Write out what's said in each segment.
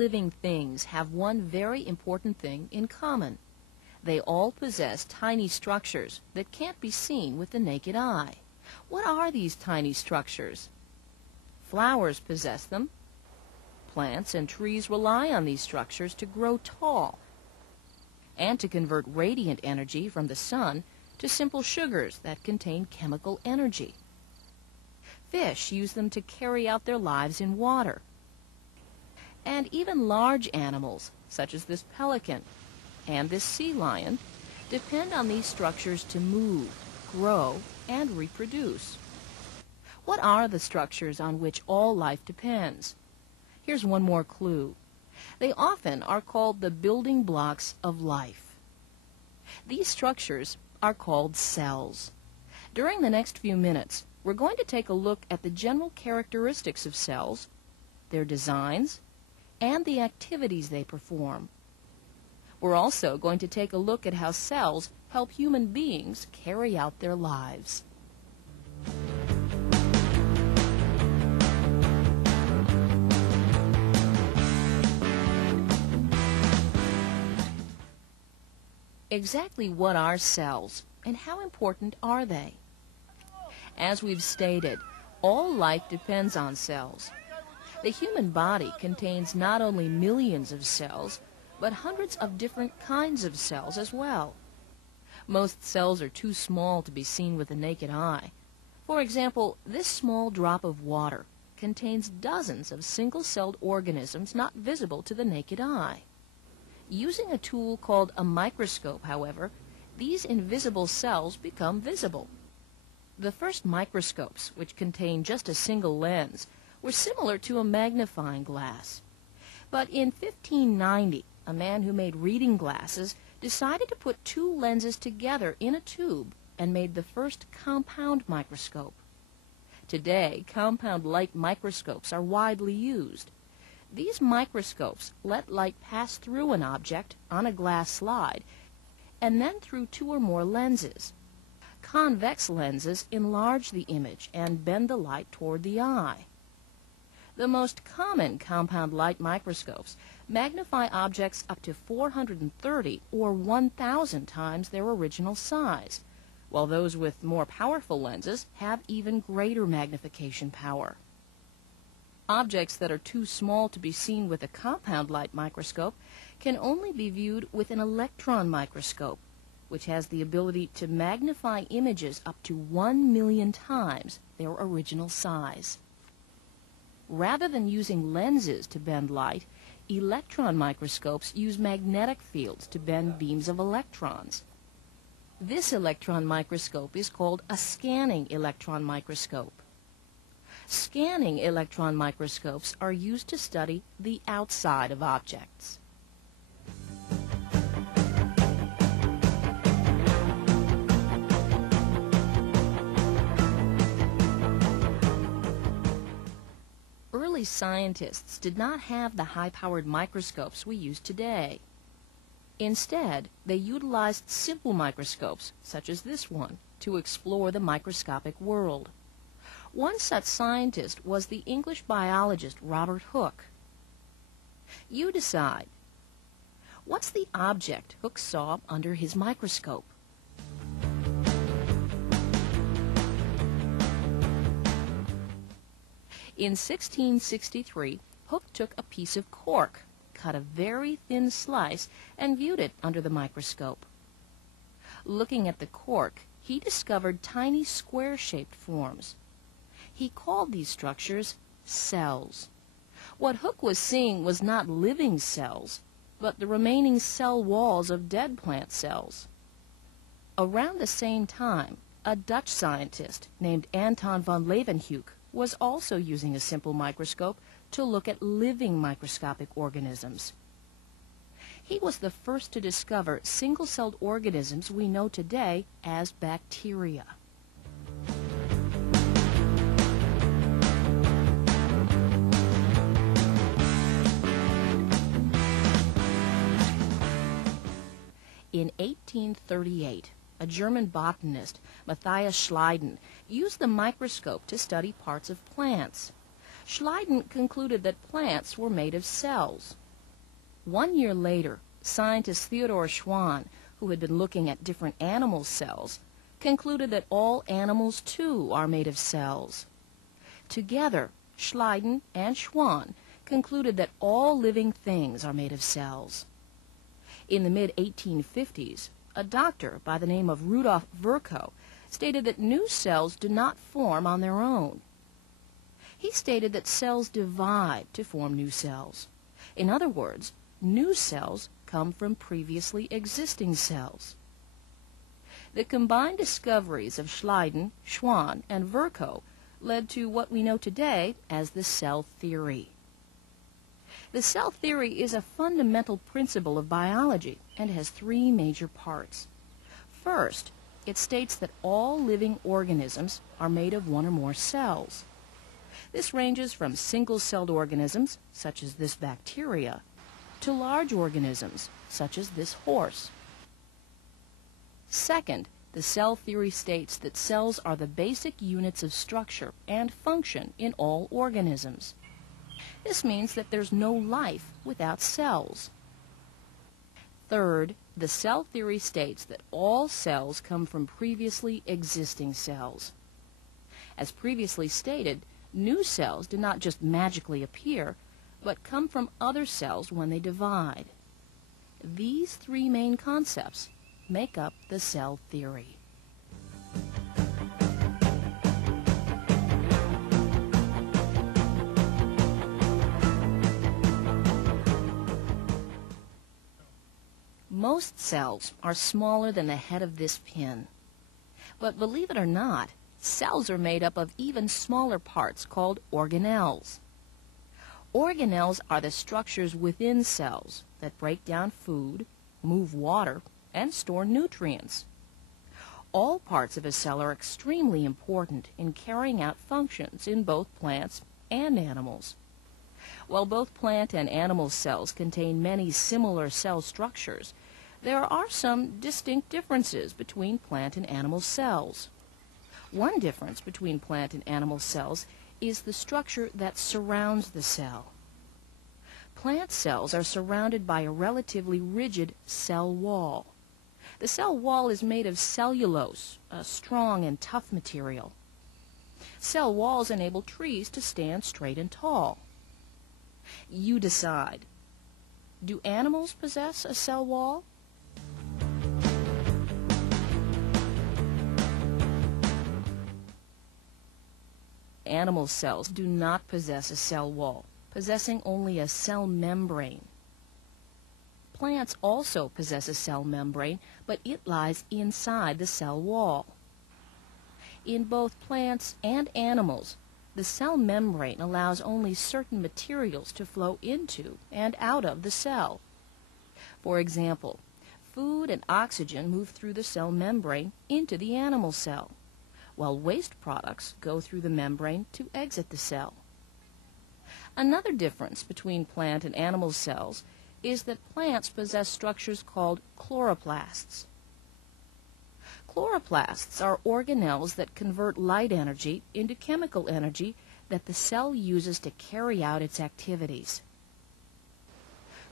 living things have one very important thing in common. They all possess tiny structures that can't be seen with the naked eye. What are these tiny structures? Flowers possess them. Plants and trees rely on these structures to grow tall and to convert radiant energy from the sun to simple sugars that contain chemical energy. Fish use them to carry out their lives in water. And even large animals, such as this pelican and this sea lion, depend on these structures to move, grow, and reproduce. What are the structures on which all life depends? Here's one more clue. They often are called the building blocks of life. These structures are called cells. During the next few minutes, we're going to take a look at the general characteristics of cells, their designs, and the activities they perform. We're also going to take a look at how cells help human beings carry out their lives. Exactly what are cells, and how important are they? As we've stated, all life depends on cells. The human body contains not only millions of cells, but hundreds of different kinds of cells as well. Most cells are too small to be seen with the naked eye. For example, this small drop of water contains dozens of single-celled organisms not visible to the naked eye. Using a tool called a microscope, however, these invisible cells become visible. The first microscopes, which contained just a single lens, were similar to a magnifying glass. But in 1590, a man who made reading glasses decided to put two lenses together in a tube and made the first compound microscope. Today, compound light microscopes are widely used. These microscopes let light pass through an object on a glass slide and then through two or more lenses. Convex lenses enlarge the image and bend the light toward the eye. The most common compound light microscopes magnify objects up to 430 or 1,000 times their original size, while those with more powerful lenses have even greater magnification power. Objects that are too small to be seen with a compound light microscope can only be viewed with an electron microscope, which has the ability to magnify images up to 1,000,000 times their original size. Rather than using lenses to bend light, electron microscopes use magnetic fields to bend beams of electrons. This electron microscope is called a scanning electron microscope. Scanning electron microscopes are used to study the outside of objects. Early scientists did not have the high-powered microscopes we use today. Instead, they utilized simple microscopes, such as this one, to explore the microscopic world. One such scientist was the English biologist Robert Hooke. You decide. What's the object Hooke saw under his microscope? In 1663, Hooke took a piece of cork, cut a very thin slice, and viewed it under the microscope. Looking at the cork, he discovered tiny square-shaped forms. He called these structures cells. What Hooke was seeing was not living cells, but the remaining cell walls of dead plant cells. Around the same time, a Dutch scientist named Anton van Leeuwenhoek was also using a simple microscope to look at living microscopic organisms. He was the first to discover single-celled organisms we know today as bacteria. In 1838, a German botanist, Matthias Schleiden, used the microscope to study parts of plants. Schleiden concluded that plants were made of cells, 1 year later, scientist Theodor Schwann, who had been looking at different animal cells, concluded that all animals, too, are made of cells. Together, Schleiden and Schwann concluded that all living things are made of cells. In the mid-1850s, a doctor by the name of Rudolf Virchow stated that new cells do not form on their own. He stated that cells divide to form new cells. In other words, new cells come from previously existing cells. The combined discoveries of Schleiden, Schwann, and Virchow led to what we know today as the cell theory. The cell theory is a fundamental principle of biology and has 3 major parts. First, it states that all living organisms are made of 1 or more cells. This ranges from single-celled organisms, such as this bacteria, to large organisms, such as this horse. Second, the cell theory states that cells are the basic units of structure and function in all organisms. This means that there's no life without cells. Third, the cell theory states that all cells come from previously existing cells. As previously stated, new cells do not just magically appear, but come from other cells when they divide. These 3 main concepts make up the cell theory. Most cells are smaller than the head of this pin. But believe it or not, cells are made up of even smaller parts called organelles. Organelles are the structures within cells that break down food, move water, and store nutrients. All parts of a cell are extremely important in carrying out functions in both plants and animals. While both plant and animal cells contain many similar cell structures, there are some distinct differences between plant and animal cells. One difference between plant and animal cells is the structure that surrounds the cell. Plant cells are surrounded by a relatively rigid cell wall. The cell wall is made of cellulose, a strong and tough material. Cell walls enable trees to stand straight and tall. You decide. Do animals possess a cell wall? Animal cells do not possess a cell wall, possessing only a cell membrane. Plants also possess a cell membrane, but it lies inside the cell wall. In both plants and animals, the cell membrane allows only certain materials to flow into and out of the cell. For example, food and oxygen move through the cell membrane into the animal cell, while waste products go through the membrane to exit the cell. Another difference between plant and animal cells is that plants possess structures called chloroplasts. Chloroplasts are organelles that convert light energy into chemical energy that the cell uses to carry out its activities.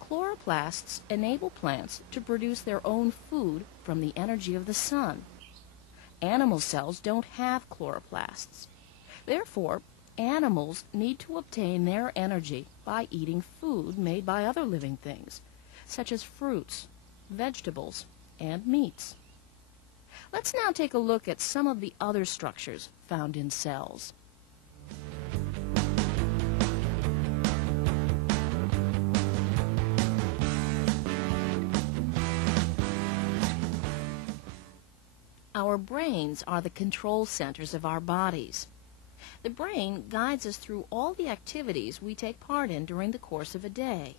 Chloroplasts enable plants to produce their own food from the energy of the sun. Animal cells don't have chloroplasts. Therefore, animals need to obtain their energy by eating food made by other living things, such as fruits, vegetables, and meats. Let's now take a look at some of the other structures found in cells. Our brains are the control centers of our bodies. The brain guides us through all the activities we take part in during the course of a day.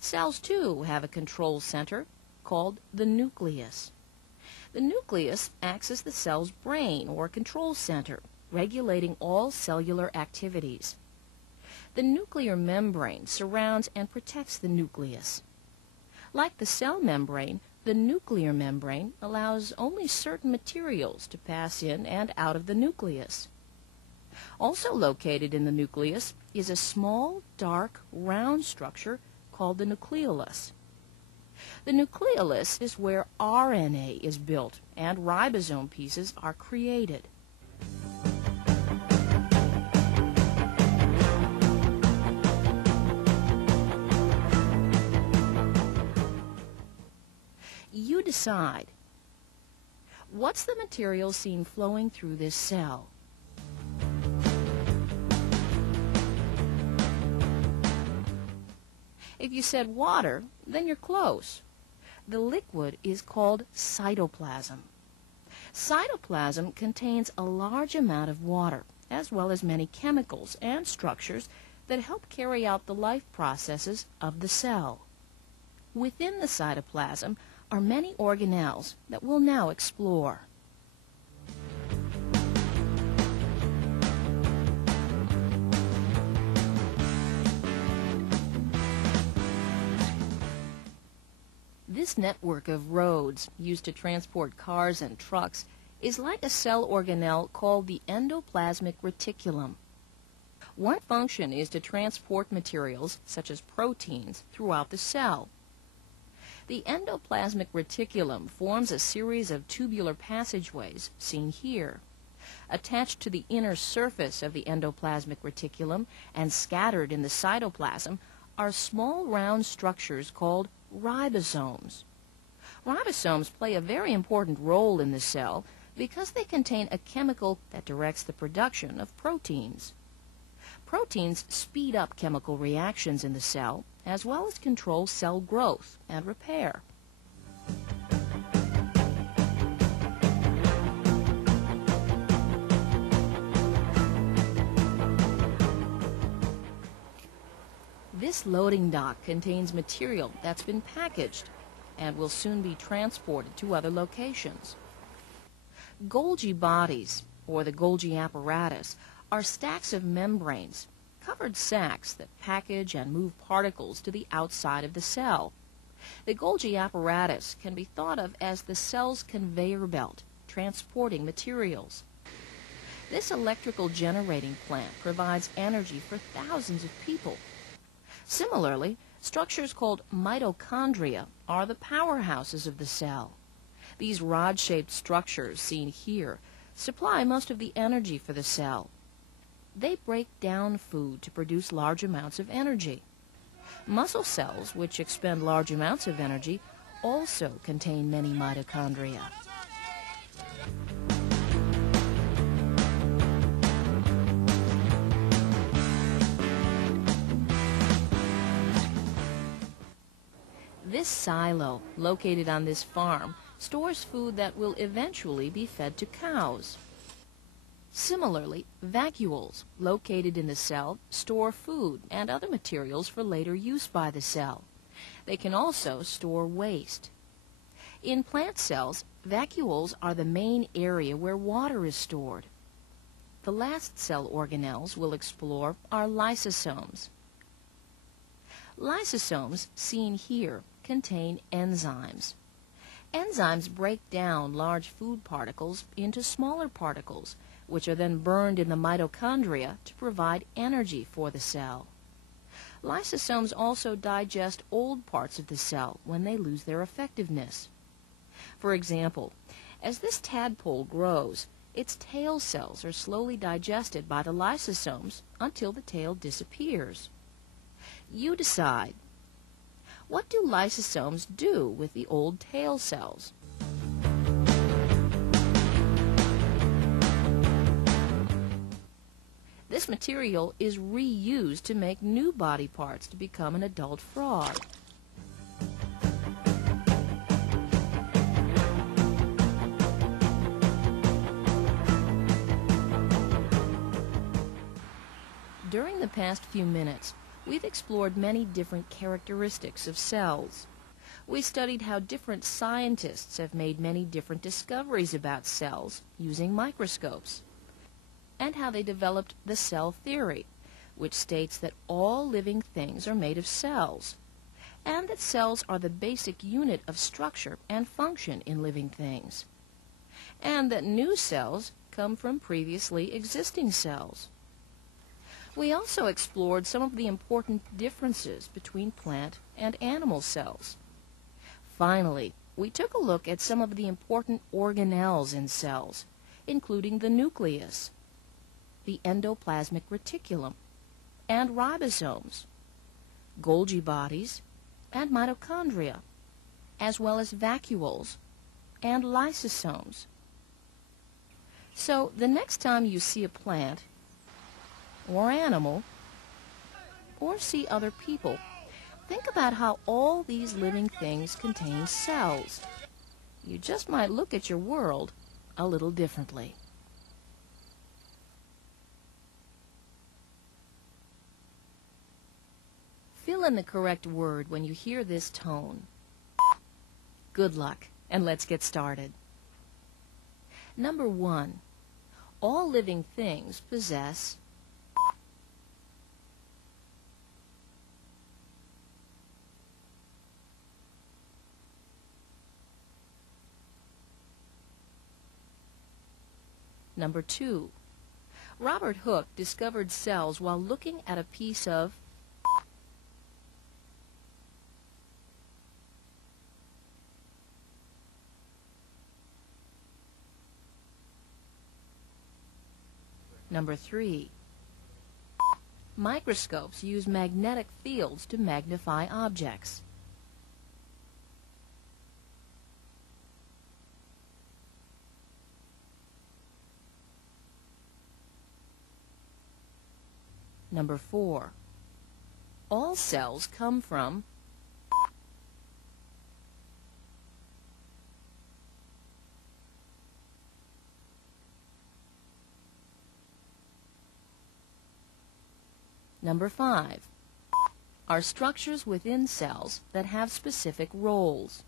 Cells, too, have a control center called the nucleus. The nucleus acts as the cell's brain or control center, regulating all cellular activities. The nuclear membrane surrounds and protects the nucleus. Like the cell membrane, the nuclear membrane allows only certain materials to pass in and out of the nucleus. Also located in the nucleus is a small, dark, round structure called the nucleolus. The nucleolus is where RNA is built and ribosome pieces are created. You decide. What's the material seen flowing through this cell? If you said water, then you're close. The liquid is called cytoplasm. Cytoplasm contains a large amount of water, as well as many chemicals and structures that help carry out the life processes of the cell. Within the cytoplasm are many organelles that we'll now explore. This network of roads used to transport cars and trucks is like a cell organelle called the endoplasmic reticulum. One function is to transport materials, such as proteins, throughout the cell. The endoplasmic reticulum forms a series of tubular passageways, seen here. Attached to the inner surface of the endoplasmic reticulum and scattered in the cytoplasm are small round structures called ribosomes. Ribosomes play a very important role in the cell because they contain a chemical that directs the production of proteins. Proteins speed up chemical reactions in the cell, as well as control cell growth and repair. This loading dock contains material that's been packaged and will soon be transported to other locations. Golgi bodies, or the Golgi apparatus, are stacks of membranes, covered sacs that package and move particles to the outside of the cell. The Golgi apparatus can be thought of as the cell's conveyor belt, transporting materials. This electrical generating plant provides energy for thousands of people. Similarly, structures called mitochondria are the powerhouses of the cell. These rod-shaped structures seen here supply most of the energy for the cell. They break down food to produce large amounts of energy. Muscle cells, which expend large amounts of energy, also contain many mitochondria. This silo, located on this farm, stores food that will eventually be fed to cows. Similarly, vacuoles, located in the cell, store food and other materials for later use by the cell. They can also store waste. In plant cells, vacuoles are the main area where water is stored. The last cell organelles we'll explore are lysosomes. Lysosomes, seen here, contain enzymes. Enzymes break down large food particles into smaller particles, which are then burned in the mitochondria to provide energy for the cell. Lysosomes also digest old parts of the cell when they lose their effectiveness. For example, as this tadpole grows, its tail cells are slowly digested by the lysosomes until the tail disappears. You decide. What do lysosomes do with the old tail cells? This material is reused to make new body parts to become an adult frog. During the past few minutes, we've explored many different characteristics of cells. We studied how different scientists have made many different discoveries about cells using microscopes, and how they developed the cell theory, which states that all living things are made of cells, and that cells are the basic unit of structure and function in living things, and that new cells come from previously existing cells. We also explored some of the important differences between plant and animal cells. Finally, we took a look at some of the important organelles in cells, including the nucleus, the endoplasmic reticulum, and ribosomes, Golgi bodies, and mitochondria, as well as vacuoles and lysosomes. So the next time you see a plant or animal or see other people, think about how all these living things contain cells. You just might look at your world a little differently. Fill in the correct word when you hear this tone. Good luck, and let's get started. Number 1. All living things possess Number 2. Robert Hooke discovered cells while looking at a piece of Number 3. Microscopes use magnetic fields to magnify objects. Number 4. All cells come from Number 5. Are structures within cells that have specific roles.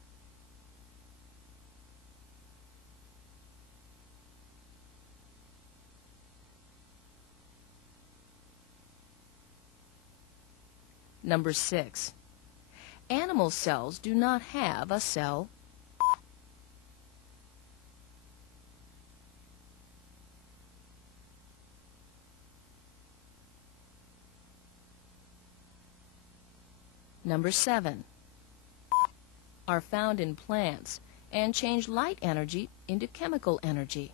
Number 6. Animal cells do not have a cell. Number 7. Are found in plants and change light energy into chemical energy.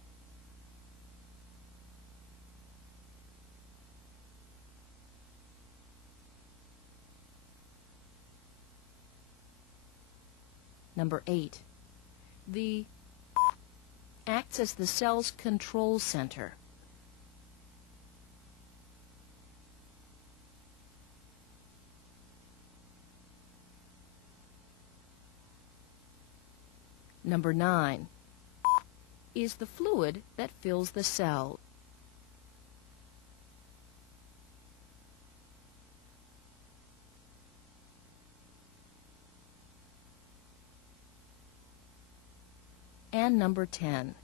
Number 8. The acts as the cell's control center. Number 9. Is the fluid that fills the cell. And number 10.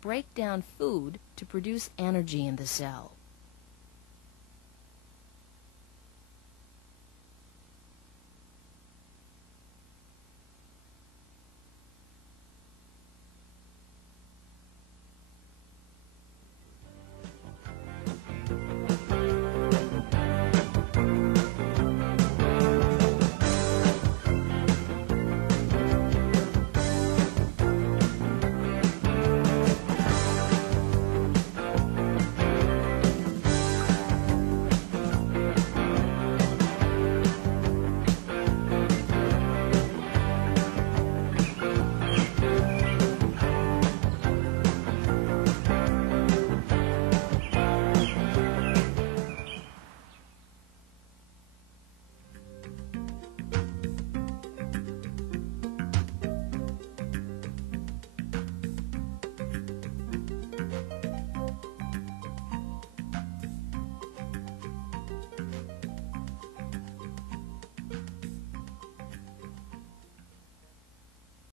Break down food to produce energy in the cell.